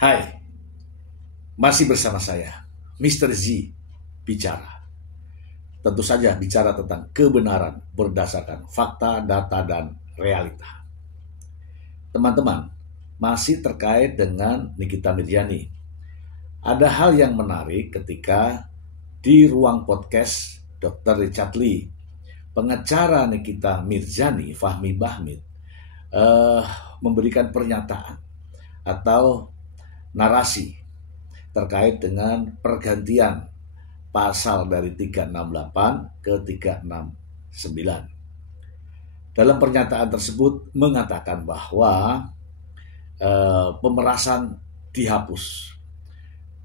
Hai, masih bersama saya, Mr. Z, bicara. Tentu saja bicara tentang kebenaran berdasarkan fakta, data, dan realita. Teman-teman, masih terkait dengan Nikita Mirzani. Ada hal yang menarik ketika di ruang podcast Dr. Richard Lee, pengacara Nikita Mirzani, Fahmi Bahmid, memberikan pernyataan atau narasi terkait dengan pergantian pasal dari 368 ke 369. Dalam pernyataan tersebut mengatakan bahwa pemerasan dihapus.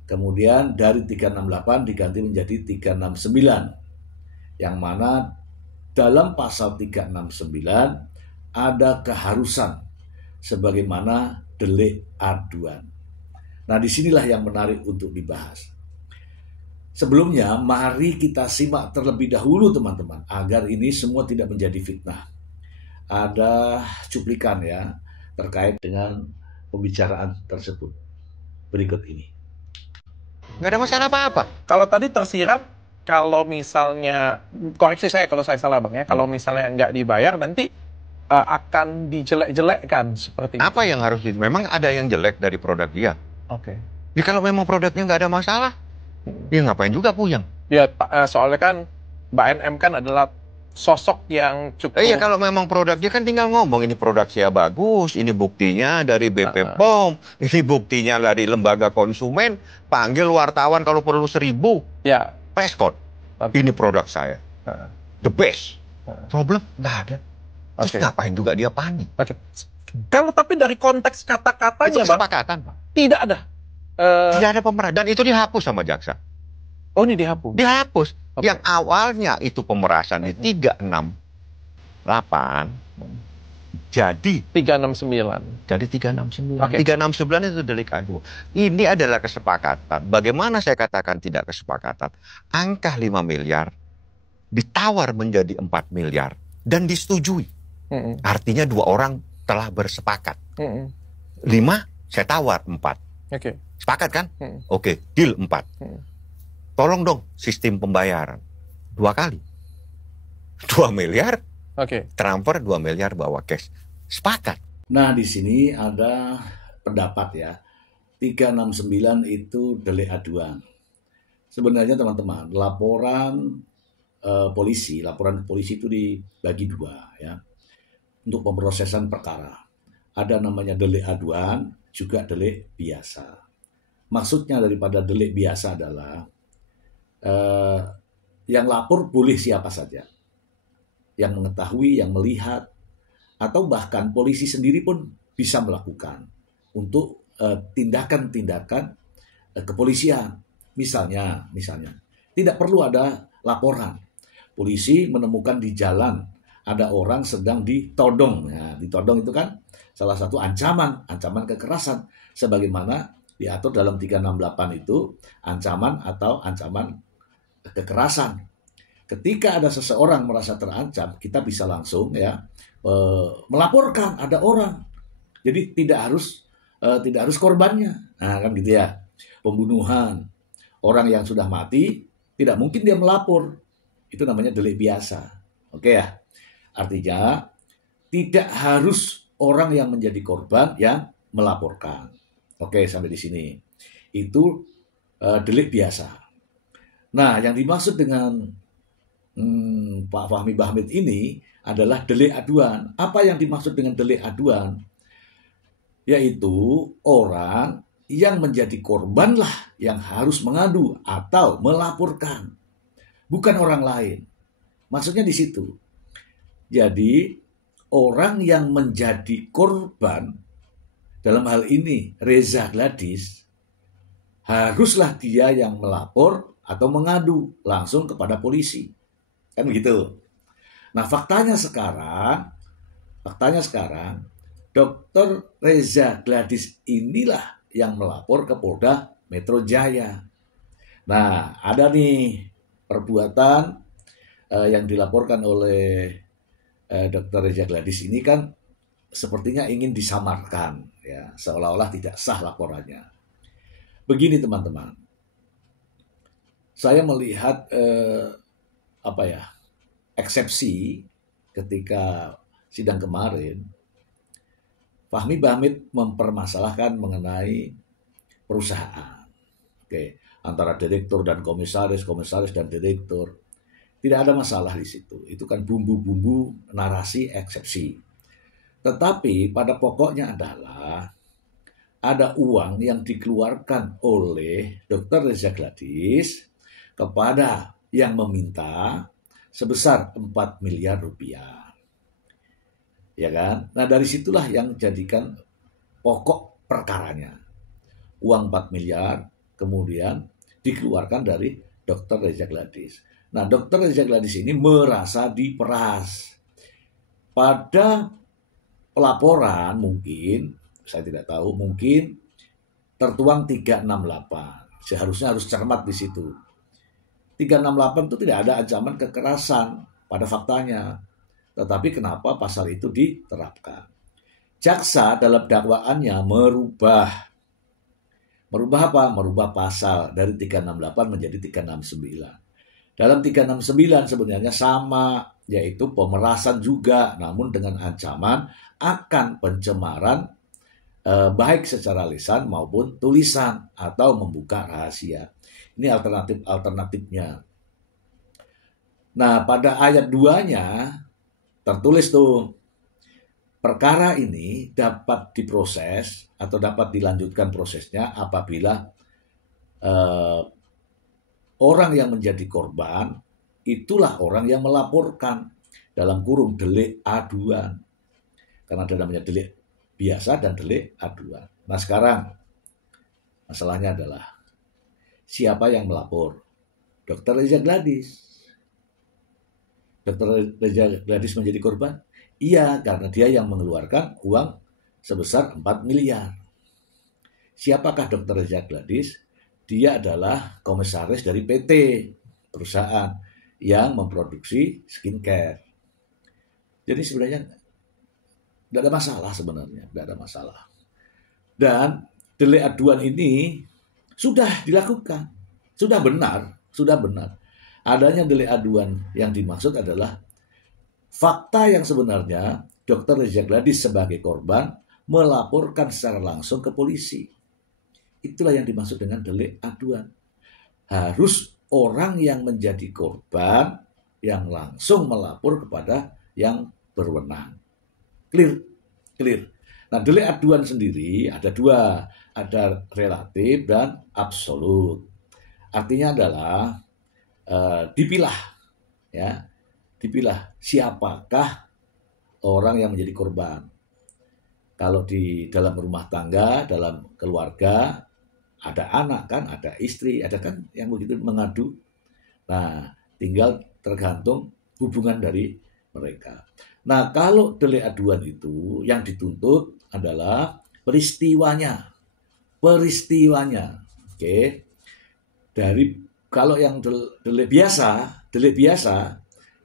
Kemudian dari 368 diganti menjadi 369. Yang mana dalam pasal 369 ada keharusan sebagaimana delik aduan. Nah, disinilah yang menarik untuk dibahas. Sebelumnya, mari kita simak terlebih dahulu teman-teman, agar ini semua tidak menjadi fitnah. Ada cuplikan ya, terkait dengan pembicaraan tersebut. Berikut ini. Nggak ada masalah apa-apa. Kalau tadi tersirat, kalau misalnya, koreksi saya kalau saya salah Bang ya, kalau misalnya nggak dibayar nanti akan dijelek-jelekkan seperti Apa itu. yang harus memang ada yang jelek dari produk dia. Oke. Ya kalau memang produknya nggak ada masalah, ya ngapain juga puyeng. Ya, soalnya kan Mbak NM kan adalah sosok yang cukup... Iya kalau memang produknya kan tinggal ngomong, ini produk saya bagus, ini buktinya dari BP POM, ini buktinya dari lembaga konsumen, panggil wartawan kalau perlu 1.000, Ya. preskon, ini produk saya, the best. Problem nggak ada. Terus Oke. ngapain juga dia panik? Oke. Kalau tapi dari konteks Itu kata-katanya Bang, kesepakatan, Pak. tidak ada. Tidak ada pemerasan, dan itu dihapus sama jaksa. Oh, ini dihapus. Dihapus. Oke. Yang awalnya itu pemerasan di 368 jadi 369. 369. Oke. 369 itu delik aduan. Ini adalah kesepakatan. Bagaimana saya katakan tidak kesepakatan? Angka 5 miliar ditawar menjadi 4 miliar dan disetujui. Artinya 2 orang telah bersepakat. 5 saya tawar 4. Oke. Sepakat kan? Oke, deal 4. Tolong dong sistem pembayaran 2 kali. 2 miliar Oke. transfer, 2 miliar bawa cash. Sepakat. Nah, di sini ada pendapat ya. 369 itu delik aduan. Sebenarnya teman-teman, laporan polisi itu dibagi 2 ya. Untuk pemrosesan perkara. Ada namanya delik aduan, juga delik biasa. Maksudnya daripada delik biasa adalah yang lapor boleh siapa saja. Yang mengetahui, yang melihat, atau bahkan polisi sendiri pun bisa melakukan untuk tindakan-tindakan kepolisian. Misalnya, tidak perlu ada laporan. Polisi menemukan di jalan ada orang sedang ditodong. Nah, ditodong itu kan salah satu ancaman kekerasan. Sebagaimana diatur dalam 368 itu ancaman atau ancaman kekerasan. Ketika ada seseorang merasa terancam, kita bisa langsung ya melaporkan ada orang. Jadi tidak harus korbannya. Nah, kan gitu ya. Pembunuhan orang yang sudah mati tidak mungkin dia melapor. Itu namanya delik biasa. Oke ya. Artinya tidak harus orang yang menjadi korban yang melaporkan. Oke, sampai di sini. Itu delik biasa. Nah, yang dimaksud dengan Pak Fahmi Bahmid ini adalah delik aduan. Apa yang dimaksud dengan delik aduan? Yaitu orang yang menjadi korbanlah yang harus mengadu atau melaporkan. Bukan orang lain. Maksudnya di situ. Jadi, orang yang menjadi korban, dalam hal ini Reza Gladys, haruslah dia yang melapor atau mengadu langsung kepada polisi. Kan begitu. Nah, faktanya sekarang Dr. Reza Gladys inilah yang melapor ke Polda Metro Jaya. Nah, ada nih perbuatan yang dilaporkan oleh Dr. Reza Gladys ini kan sepertinya ingin disamarkan, ya, seolah-olah tidak sah laporannya. Begini teman-teman, saya melihat eksepsi ketika sidang kemarin, Fahmi Bahmid mempermasalahkan mengenai perusahaan. Oke, antara direktur dan komisaris, komisaris dan direktur. Tidak ada masalah di situ. Itu kan bumbu-bumbu narasi eksepsi. Tetapi pada pokoknya adalah ada uang yang dikeluarkan oleh Dr. Reza Gladys kepada yang meminta sebesar 4 miliar rupiah. Ya kan? Nah, dari situlah yang jadikan pokok perkaranya. Uang 4 miliar kemudian dikeluarkan dari Dr. Reza Gladys. Nah, Dr. Reza Gladys ini merasa diperas. Pada pelaporan mungkin, saya tidak tahu, mungkin tertuang 368. Seharusnya harus cermat di situ. 368 itu tidak ada ancaman kekerasan pada faktanya. Tetapi kenapa pasal itu diterapkan? Jaksa dalam dakwaannya merubah apa? Merubah pasal dari 368 menjadi 369. Dalam 369 sebenarnya sama, yaitu pemerasan juga, namun dengan ancaman akan pencemaran baik secara lisan maupun tulisan atau membuka rahasia. Ini alternatifnya. Nah, pada ayat 2-nya tertulis tuh, perkara ini dapat diproses atau dapat dilanjutkan prosesnya apabila orang yang menjadi korban itulah orang yang melaporkan, dalam kurung delik aduan. Karena ada namanya delik biasa dan delik aduan. Nah, sekarang masalahnya adalah siapa yang melapor? Dr. Reza Gladys. Dr. Reza Gladys menjadi korban? Iya, karena dia yang mengeluarkan uang sebesar 4 miliar. Siapakah Dr. Reza Gladys? Dia adalah komisaris dari PT, perusahaan yang memproduksi skincare. Jadi sebenarnya tidak ada masalah sebenarnya, tidak ada masalah. Dan delik aduan ini sudah dilakukan, sudah benar. Adanya delik aduan yang dimaksud adalah fakta yang sebenarnya Dr. Reza Gladys sebagai korban melaporkan secara langsung ke polisi. Itulah yang dimaksud dengan delik aduan. Harus orang yang menjadi korban yang langsung melapor kepada yang berwenang. Clear. Nah, delik aduan sendiri ada dua, ada relatif dan absolut. Artinya adalah dipilah siapakah orang yang menjadi korban. Kalau di dalam rumah tangga, dalam keluarga, ada anak kan, ada istri, ada kan yang begitu mengadu. Nah, tinggal tergantung hubungan dari mereka. Nah, kalau delik aduan itu yang dituntut adalah peristiwanya. Oke. Kalau yang delik biasa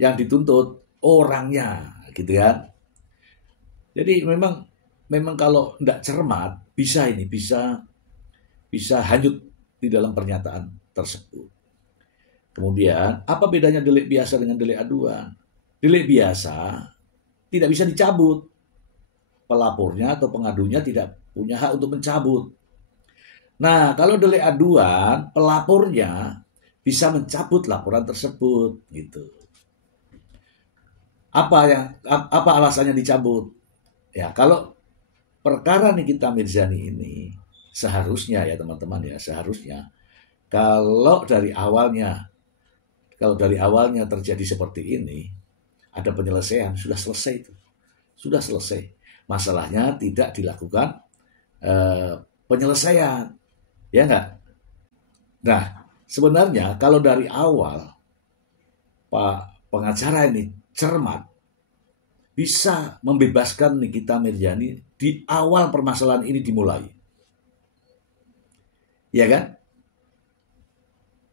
yang dituntut orangnya, gitu kan. Jadi memang kalau tidak cermat bisa hanyut di dalam pernyataan tersebut. Kemudian, apa bedanya delik biasa dengan delik aduan? Delik biasa tidak bisa dicabut. Pelapornya atau pengadunya tidak punya hak untuk mencabut. Nah, kalau delik aduan, pelapornya bisa mencabut laporan tersebut, gitu. Apa alasannya dicabut? Ya, kalau perkara Nikita Mirzani ini seharusnya ya teman-teman ya, seharusnya kalau dari awalnya terjadi seperti ini, ada penyelesaian, sudah selesai itu. Sudah selesai. Masalahnya tidak dilakukan penyelesaian. Ya enggak? Nah, sebenarnya kalau dari awal Pak pengacara ini cermat, bisa membebaskan Nikita Mirzani di awal permasalahan ini dimulai. Ya kan?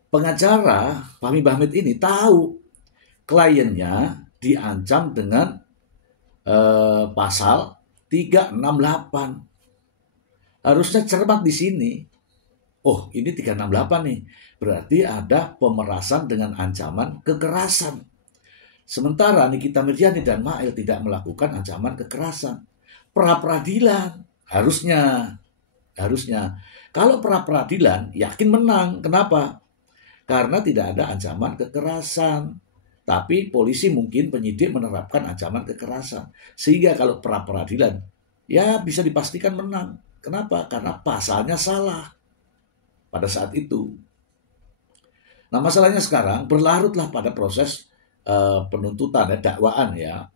Pengacara Fahmi Bahmid ini tahu kliennya diancam dengan pasal 368. Harusnya cermat di sini. oh ini 368 nih, berarti ada pemerasan dengan ancaman kekerasan. Sementara Nikita Mirzani dan Mail tidak melakukan ancaman kekerasan. Pra-peradilan harusnya. Kalau pra-peradilan yakin menang. Kenapa? Karena tidak ada ancaman kekerasan. Tapi polisi mungkin penyidik menerapkan ancaman kekerasan. Sehingga kalau pra-peradilan ya bisa dipastikan menang. Kenapa? Karena pasalnya salah pada saat itu. Nah masalahnya sekarang berlarutlah pada proses penuntutan dakwaan ya.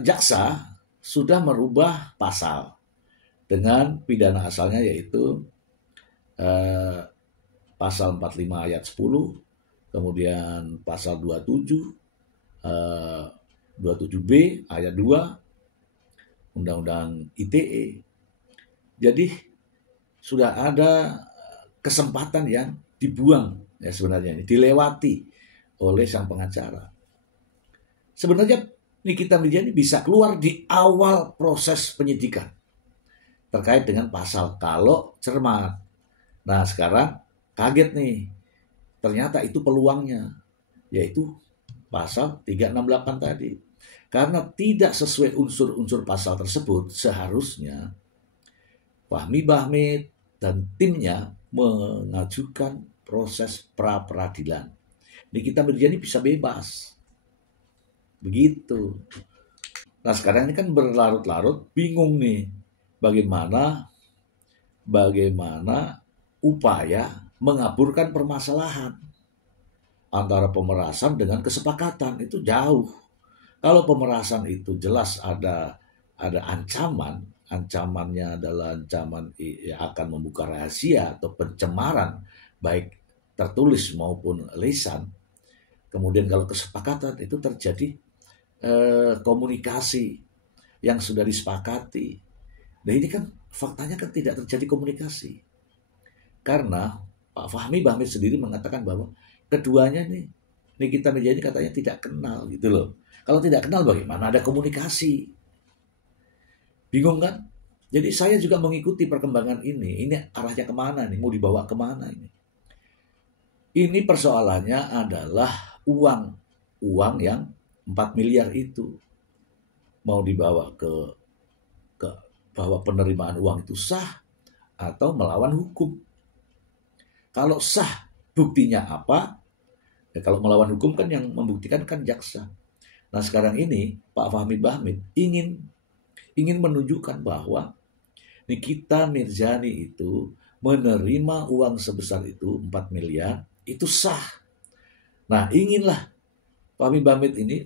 Jaksa sudah merubah pasal dengan pidana asalnya yaitu pasal 45 ayat 10, kemudian pasal 27B ayat 2 Undang-Undang ITE. Jadi sudah ada kesempatan yang dibuang ya sebenarnya ini, dilewati oleh sang pengacara. Sebenarnya Nikita Mirzani bisa keluar di awal proses penyidikan terkait dengan pasal kalau cermat. Nah sekarang kaget nih, ternyata itu peluangnya, yaitu pasal 368 tadi. Karena tidak sesuai unsur-unsur pasal tersebut, seharusnya Fahmi Bahmid dan timnya mengajukan proses pra-peradilan. Nikita Mirzani bisa bebas. Begitu. Nah sekarang ini kan berlarut-larut, bingung nih bagaimana upaya mengaburkan permasalahan antara pemerasan dengan kesepakatan. Itu jauh. Kalau pemerasan itu jelas ada ancamannya adalah ancaman akan membuka rahasia atau pencemaran baik tertulis maupun lisan. Kemudian kalau kesepakatan itu terjadi komunikasi yang sudah disepakati. Nah ini kan faktanya kan tidak terjadi komunikasi. Karena Pak Fahmi Bahmid sendiri mengatakan bahwa keduanya nih Nikita Mirzani katanya tidak kenal gitu loh. Kalau tidak kenal bagaimana ada komunikasi? Bingung kan? Jadi saya juga mengikuti perkembangan ini. Ini arahnya kemana nih? Mau dibawa kemana ini? Ini persoalannya adalah uang yang 4 miliar itu mau dibawa ke bahwa penerimaan uang itu sah atau melawan hukum. Kalau sah buktinya apa? Ya, kalau melawan hukum kan yang membuktikan kan jaksa. Nah sekarang ini Pak Fahmi Bahmid ingin menunjukkan bahwa Nikita Mirzani itu menerima uang sebesar itu 4 miliar itu sah. Nah inginlah Fahmi Bahmid ini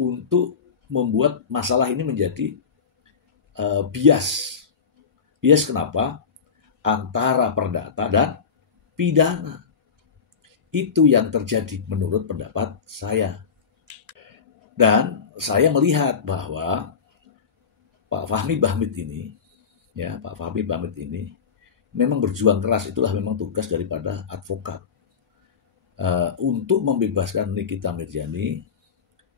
untuk membuat masalah ini menjadi bias. Bias kenapa? Antara perdata dan pidana. Itu yang terjadi menurut pendapat saya. Dan saya melihat bahwa Pak Fahmi Bahmid ini memang berjuang keras, itulah memang tugas daripada advokat. Untuk membebaskan Nikita Mirzani,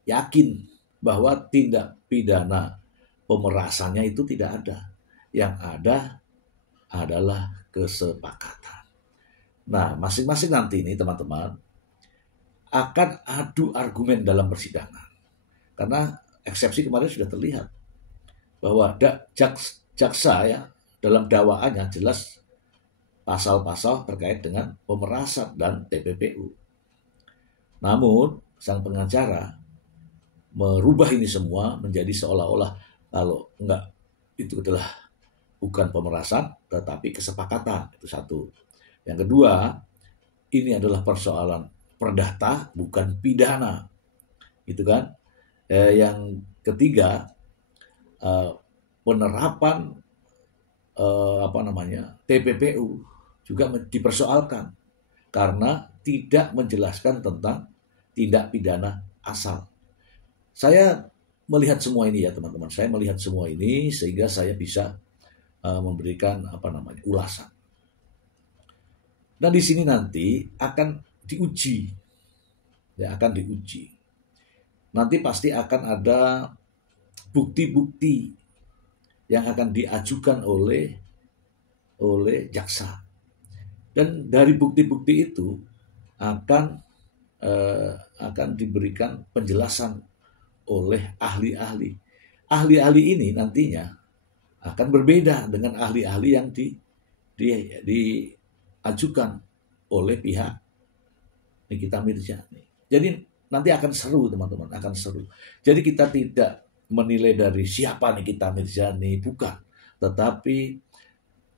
yakin bahwa tindak pidana pemerasannya itu tidak ada. Yang ada adalah kesepakatan. Nah, masing-masing nanti ini teman-teman akan adu argumen dalam persidangan. Karena eksepsi kemarin sudah terlihat bahwa jaksa ya dalam dakwaannya jelas pasal-pasal terkait dengan pemerasan dan TPPU. Namun sang pengacara merubah ini semua menjadi seolah-olah kalau enggak itu adalah bukan pemerasan tetapi kesepakatan. Itu satu. Yang kedua, ini adalah persoalan perdata bukan pidana. Gitu kan? Yang ketiga, penerapan TPPU juga dipersoalkan karena tidak menjelaskan tentang tindak pidana asal. Saya melihat semua ini ya teman-teman. Saya melihat semua ini sehingga saya bisa memberikan ulasan. Dan di sini nanti akan diuji. Nanti pasti akan ada bukti-bukti yang akan diajukan oleh jaksa. Dan dari bukti-bukti itu akan diberikan penjelasan oleh ahli-ahli. Ahli-ahli ini nantinya akan berbeda dengan ahli-ahli yang diajukan oleh pihak Nikita Mirzani. Jadi nanti akan seru teman-teman, akan seru. Jadi kita tidak menilai dari siapa Nikita Mirzani, bukan. Tetapi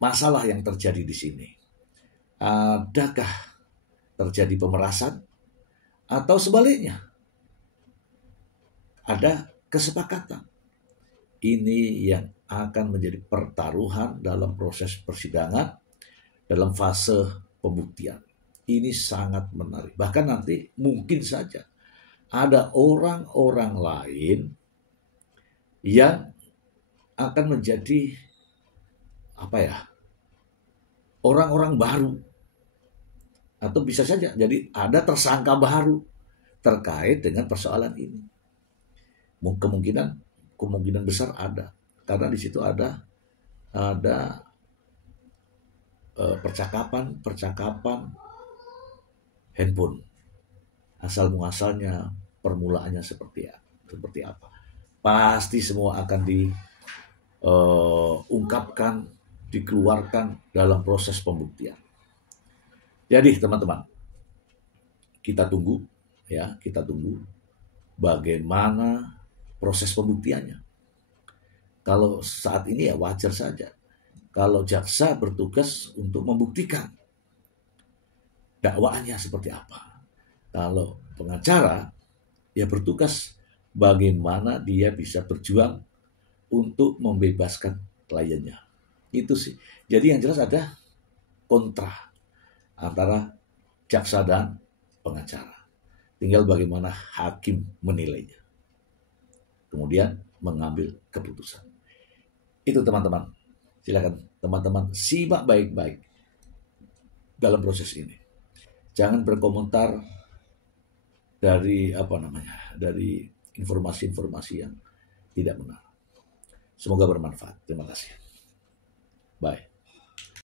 masalah yang terjadi di sini. Adakah terjadi pemerasan atau sebaliknya? Ada kesepakatan. Ini yang akan menjadi pertaruhan dalam proses persidangan, dalam fase pembuktian. Ini sangat menarik. Bahkan nanti mungkin saja ada orang-orang lain yang akan menjadi orang-orang baru, atau bisa saja jadi ada tersangka baru terkait dengan persoalan ini. Kemungkinan besar ada, karena di situ ada percakapan handphone, asal muasalnya, permulaannya seperti apa. Pasti semua akan diungkapkan, dikeluarkan dalam proses pembuktian. Jadi teman-teman, kita tunggu bagaimana proses pembuktiannya. Kalau saat ini ya wajar saja. Kalau jaksa bertugas untuk membuktikan dakwaannya seperti apa. Kalau pengacara ya bertugas bagaimana dia bisa berjuang untuk membebaskan kliennya. Itu sih. Jadi yang jelas ada kontra antara jaksa dan pengacara. Tinggal bagaimana hakim menilainya. Kemudian mengambil keputusan. Itu teman-teman. Silakan teman-teman simak baik-baik dalam proses ini. Jangan berkomentar dari informasi-informasi yang tidak benar. Semoga bermanfaat. Terima kasih. Bye.